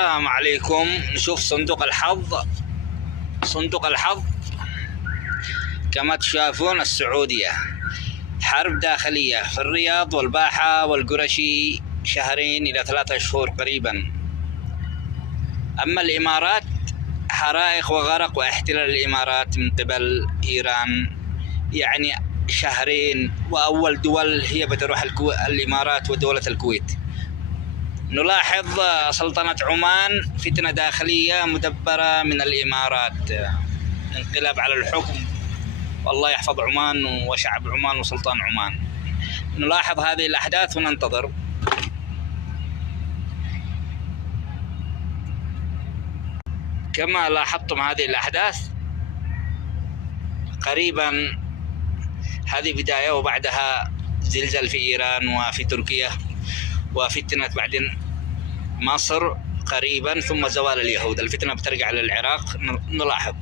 السلام عليكم. نشوف صندوق الحظ. صندوق الحظ كما تشافون السعودية حرب داخلية في الرياض والباحة والقرشي 2 إلى 3 شهور قريبا. أما الإمارات حرائق وغرق واحتلال الإمارات من قبل إيران، يعني 2 وأول دول هي بتروح الإمارات ودولة الكويت. نلاحظ سلطنة عمان فتنة داخلية مدبرة من الإمارات، انقلاب على الحكم، والله يحفظ عمان وشعب عمان وسلطان عمان. نلاحظ هذه الأحداث وننتظر. كما لاحظتم هذه الأحداث قريبا، هذه بداية وبعدها زلزال في إيران وفي تركيا وفتنة بعدين مصر قريبا، ثم زوال اليهود. الفتنة بترجع للعراق. نلاحظ